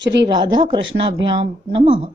श्री राधा कृष्णाभ्याम नमः।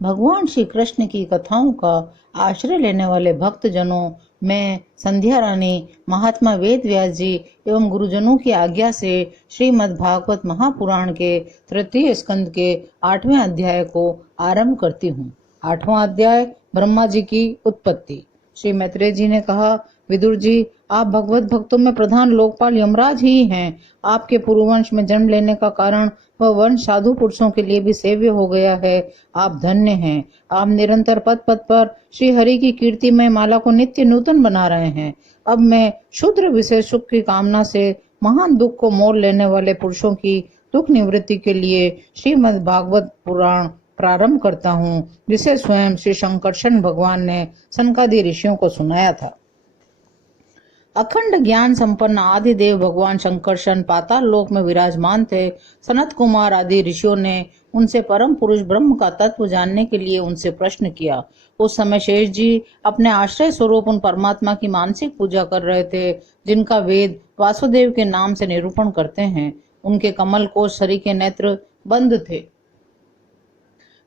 भगवान श्री कृष्ण की कथाओं का आश्रय लेने वाले भक्त जनों, मैं संध्या रानी महात्मा वेद व्यास जी एवं गुरुजनों की आज्ञा से श्रीमद् भागवत महापुराण के तृतीय स्कंद के 8वें अध्याय को आरंभ करती हूँ। 8वां अध्याय ब्रह्मा जी की उत्पत्ति। श्री मैत्रेय जी ने कहा, विदुर जी, आप भगवत भक्तों में प्रधान लोकपाल यमराज ही हैं। आपके पूर्ववंश में जन्म लेने का कारण वह वंश साधु पुरुषों के लिए भी सेव्य हो गया है। आप धन्य हैं। आप निरंतर पद पद पर श्री हरि की कीर्तिमय माला को नित्य नूतन बना रहे हैं। अब मैं शूद्र विशेष सुख की कामना से महान दुख को मोल लेने वाले पुरुषों की दुख निवृत्ति के लिए श्रीमद् भागवत पुराण प्रारंभ करता हूँ, जिसे स्वयं श्री शंकरशन भगवान ने सनकादि ऋषियों को सुनाया था। अखंड ज्ञान संपन्न आदि देव भगवान शंकरशन पाताल लोक में विराजमान थे। सनत कुमार आदि ऋषियों ने उनसे परम पुरुष ब्रह्म का तत्व जानने के लिए उनसे प्रश्न किया। उस समय शेष जी अपने आश्रय स्वरूप उन परमात्मा की मानसिक पूजा कर रहे थे, जिनका वेद वासुदेव के नाम से निरूपण करते हैं। उनके कमल कोश शरीर के नेत्र बंद थे।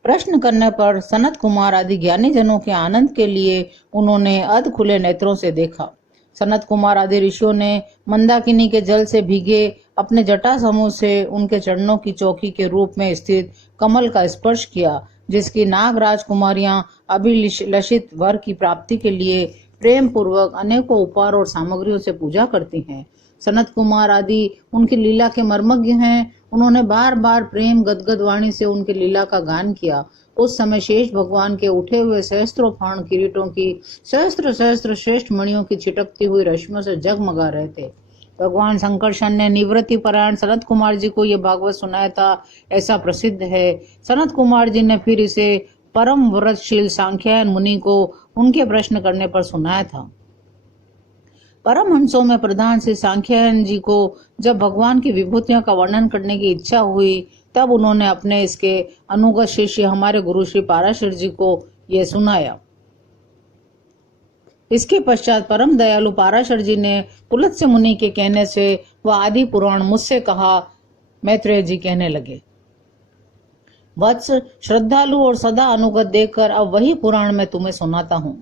प्रश्न करने पर सनत कुमार आदि ज्ञानी जनों के आनंद के लिए उन्होंने अध खुले नेत्रों से देखा। सनत कुमार आदि ऋषियों ने मंदाकिनी के जल से भीगे अपने जटा समूह से उनके चरणों की चौकी के रूप में स्थित कमल का स्पर्श किया, जिसकी नागराज कुमारियां अभिलषित वर की प्राप्ति के लिए प्रेम पूर्वक अनेकों उपहार और सामग्रियों से पूजा करती हैं। सनत कुमार आदि उनकी लीला के मर्मज्ञ हैं। उन्होंने बार बार प्रेम गदगद वाणी से उनकी लीला का गान किया। उस समय शेष भगवान के उठे हुए सहस्त्रों फाण किरीटों की सहस्त्र सहस्त्र श्रेष्ठ मणियों की छिटकती हुई रश्मियों से जगमगा रहे थे। भगवान शंकरशन ने निवृत्ति परायण सनत कुमार जी को यह भागवत सुनाया था, ऐसा प्रसिद्ध है। सनत कुमार जी ने फिर इसे परम व्रतशील सांख्यायन मुनि को उनके प्रश्न करने पर सुनाया था। परमहंसों में प्रधान श्री सांख्यायन जी को जब भगवान की विभूतियों का वर्णन करने की इच्छा हुई, तब उन्होंने अपने इसके अनुगत शिष्य हमारे गुरु श्री पाराशर जी को यह सुनाया। इसके पश्चात परम दयालु पाराशर जी ने पुलत्स्य मुनि के कहने से वह आदि पुराण मुझसे कहा। मैत्रेय जी कहने लगे, वत्स, श्रद्धालु और सदा अनुगत देखकर अब वही पुराण मैं तुम्हें सुनाता हूँ।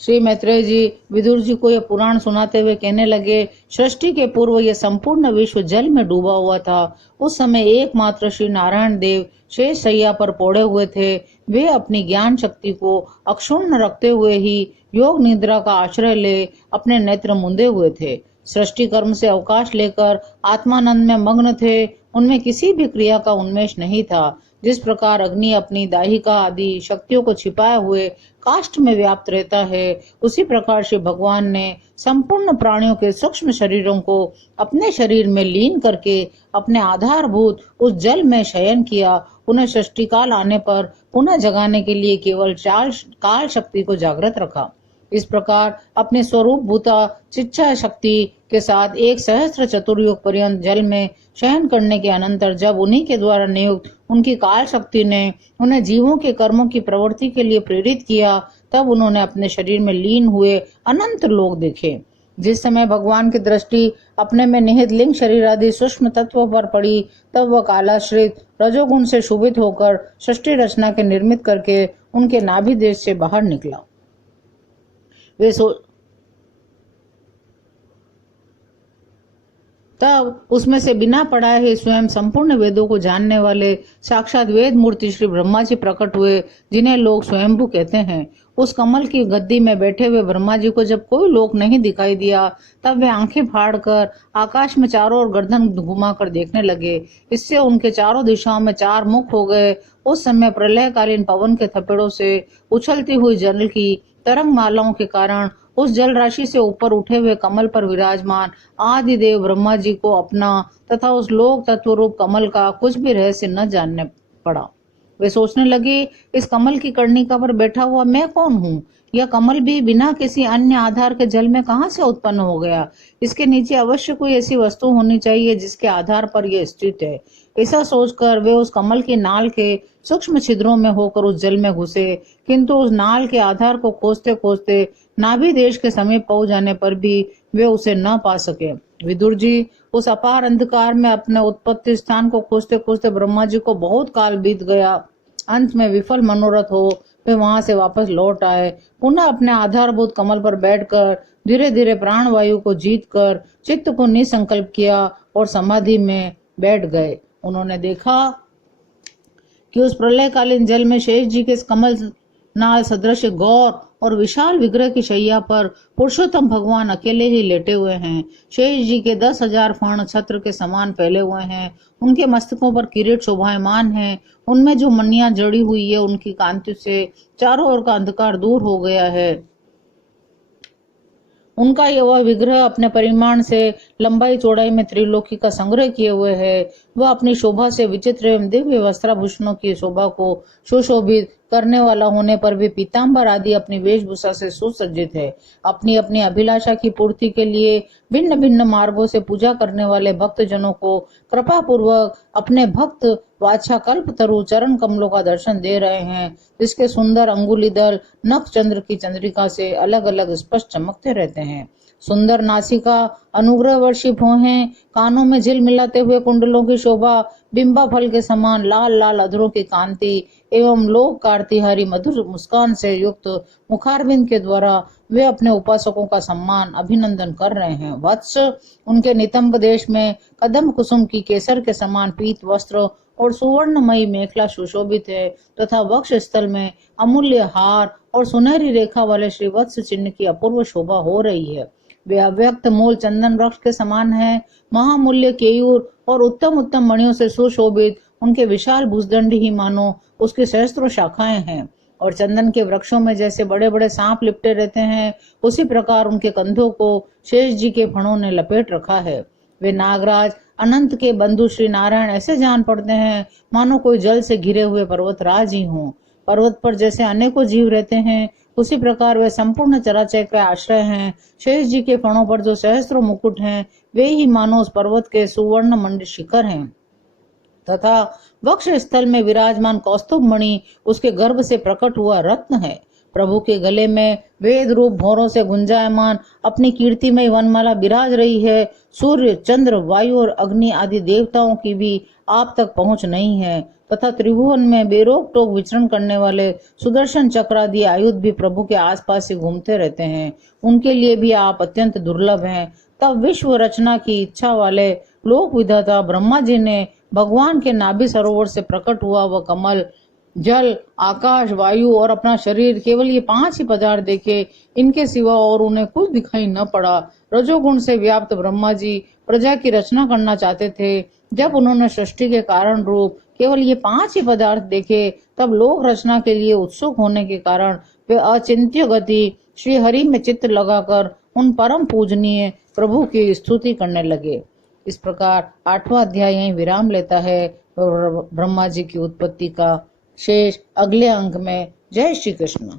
श्री मैत्रेय जी विदुर जी को यह पुराण सुनाते हुए कहने लगे, सृष्टि के पूर्व यह संपूर्ण विश्व जल में डूबा हुआ था। उस समय एकमात्र श्री नारायण देव शेष शैया पर पौड़े हुए थे। वे अपनी ज्ञान शक्ति को अक्षुण्ण रखते हुए ही योग निद्रा का आश्रय ले अपने नेत्र मूंदे हुए थे। सृष्टि कर्म से अवकाश लेकर आत्मानंद में मग्न थे। उनमें किसी भी क्रिया का उन्मेष नहीं था। जिस प्रकार अग्नि अपनी दाहिका आदि शक्तियों को छिपाए हुए काष्ठ में व्याप्त रहता है, उसी प्रकार से भगवान ने संपूर्ण प्राणियों के सूक्ष्म शरीरों को अपने शरीर में लीन करके अपने आधारभूत उस जल में शयन किया। उन्हें सृष्टि काल आने पर पुनः जगाने के लिए केवल काल शक्ति को जागृत रखा। इस प्रकार अपने स्वरूप भूता चिच्छा शक्ति के साथ एक सहस्त्र चतुर्युग पर्यंत जल में शयन करने के अनंतर जब उन्हीं के द्वारा नियुक्त उनकी काल शक्ति ने उन्हें जीवों के कर्मों की प्रवृत्ति के लिए प्रेरित किया, तब उन्होंने अपने शरीर में लीन हुए अनंत लोक देखे। जिस समय भगवान की दृष्टि अपने में निहित लिंग शरीर आदि सूक्ष्म तत्वों पर पड़ी, तब वह कालाश्रित रजोगुण से शोभित होकर सृष्टि रचना के निर्मित करके उनके नाभि देश से बाहर निकला। तब उसमें से बिना पढ़ाए ही स्वयं संपूर्ण वेदों को जानने वाले साक्षात वेद मूर्ति श्री ब्रह्मा जी प्रकट हुए, जिन्हें लोग स्वयंभू कहते हैं। उस कमल की गद्दी में बैठे हुए ब्रह्मा जी को जब कोई लोक नहीं दिखाई दिया, तब वे आंखें फाड़कर आकाश में चारों ओर गर्दन घुमाकर देखने लगे। इससे उनके चारों दिशाओं में चार मुख हो गए। उस समय प्रलयकालीन पवन के थपेड़ों से उछलती हुई जल की तरंग मालाओं के कारण उस जल राशि से ऊपर उठे हुए कमल पर विराजमान आदि देव ब्रह्मा जी को अपना तथा उस लोक तत्व रूप कमल का कुछ भी रहस्य न जानने पड़ा। वे सोचने लगे, इस कमल की कर्णिका पर बैठा हुआ मैं कौन हूँ? यह कमल भी बिना किसी अन्य आधार के जल में कहाँ से उत्पन्न हो गया? इसके नीचे अवश्य कोई ऐसी वस्तु होनी चाहिए जिसके आधार पर यह स्थित है। ऐसा सोचकर वे उस कमल की नाल के सूक्ष्म छिद्रों में होकर उस जल में घुसे, किंतु उस नाल के आधार को खोजते खोजते नाभि देश के समीप पहुंच जाने पर भी वे उसे न पा सके। विदुर जी, उस अपार अंधकार में अपने उत्पत्ति स्थान को खोजते खोजते ब्रह्मा जी को बहुत काल बीत गया। अंत में विफल मनोरथ हो वे वहां से वापस लौट आए। पुनः अपने आधारभूत कमल पर बैठकर धीरे धीरे प्राण वायु को जीत कर चित्त को निसंकल्प किया और समाधि में बैठ गए। उन्होंने देखा कि उस प्रलयकालीन जल में शेष जी के कमल नाल सदृश गौर और विशाल विग्रह की शैया पर पुरुषोत्तम भगवान अकेले ही लेटे हुए हैं। शेष जी के 10,000 फण छत्र के समान फैले हुए हैं। उनके मस्तकों पर किरीट शोभायमान है। उनमें जो मणियां जड़ी हुई है उनकी कांति से चारों ओर का अंधकार दूर हो गया है। उनका यह विग्रह अपने परिमाण से लंबाई चौड़ाई में त्रिलोकी का संग्रह किए हुए है। वह अपनी शोभा से विचित्र एवं दिव्य वस्त्राभूषणों की शोभा को सुशोभित करने वाला होने पर भी पीताम्बर आदि अपनी वेशभूषा से सुसज्जित है। अपनी अपनी अभिलाषा की पूर्ति के लिए भिन्न भिन्न मार्गों से पूजा करने वाले भक्त जनों को कृपा पूर्वक अपने भक्त वाछा कल्प तरु चरण कमलों का दर्शन दे रहे हैं, जिसके सुंदर अंगुलीदल नख चंद्र की चंद्रिका से अलग अलग स्पष्ट चमकते रहते हैं। सुंदर नासिका, अनुग्रह वर्षी भौहें, कानों में झिल मिलाते हुए कुंडलों की शोभा, बिंबा फल के समान लाल लाल अधरों की कांति एवं लोक कार्तिहारी मधुर मुस्कान से युक्त मुखारविंद के द्वारा वे अपने उपासकों का सम्मान अभिनंदन कर रहे हैं। वत्स, उनके नितंब देश में कदम कुसुम की केसर के समान पीत वस्त्र और सुवर्णमयी मेखला सुशोभित है तथा वक्ष स्थल में अमूल्य हार और सुनहरी रेखा वाले श्री वत्स चिन्ह की अपूर्व शोभा हो रही है। वे अव्यक्त मूल चंदन वृक्ष के समान है। महामूल्य केयूर और उत्तम उत्तम मणियों से सुशोभित उनके विशाल भुजदंड ही मानो उसकी सहस्त्रों शाखाएं हैं। और चंदन के वृक्षों में जैसे बड़े बड़े सांप लिपटे रहते हैं, उसी प्रकार उनके कंधों को शेष जी के फणों ने लपेट रखा है। वे नागराज अनंत के बंधु श्री नारायण ऐसे जान पड़ते हैं मानो कोई जल से घिरे हुए पर्वतराज ही हों। पर्वत पर जैसे अनेकों जीव रहते हैं, उसी प्रकार वे संपूर्ण चराचर के आश्रय हैं। शेष जी के फणों पर जो सहस्त्रों मुकुट हैं, वे ही मानो उस पर्वत के सुवर्ण मंडित शिखर हैं तथा वक्ष स्थल में विराजमान कौस्तुभ मणि उसके गर्भ से प्रकट हुआ रत्न है। प्रभु के गले में वेद रूप भौरों से गुंजायमान अपनी कीर्तिमय वनमाला विराज रही है। सूर्य, चंद्र, वायु और अग्नि आदि देवताओं की भी आप तक पहुंच नहीं है तथा त्रिभुवन में बेरोक टोक विचरण करने वाले सुदर्शन चक्र आदि आयुध भी प्रभु के आसपास ही घूमते रहते हैं। उनके लिए भी आप अत्यंत दुर्लभ हैं। तब विश्व रचना की इच्छा वाले लोक विधाता ब्रह्मा जी ने भगवान के नाभि सरोवर से प्रकट हुआ वह कमल, जल, आकाश, वायु और अपना शरीर, केवल ये 5 ही पदार्थ देखे। इनके सिवा और उन्हें कुछ दिखाई न पड़ा। रजोगुण से व्याप्त ब्रह्मा जी प्रजा की रचना करना चाहते थे। जब उन्होंने सृष्टि के कारण रूप केवल ये 5 ही पदार्थ देखे, तब लोक रचना के लिए उत्सुक होने के कारण वे अचिंत्य गति श्री हरि में चित्त लगाकर उन परम पूजनीय प्रभु की स्तुति करने लगे। इस प्रकार 8वां अध्याय यहीं विराम लेता है और ब्रह्मा जी की उत्पत्ति का शेष अगले अंक में। जय श्री कृष्ण।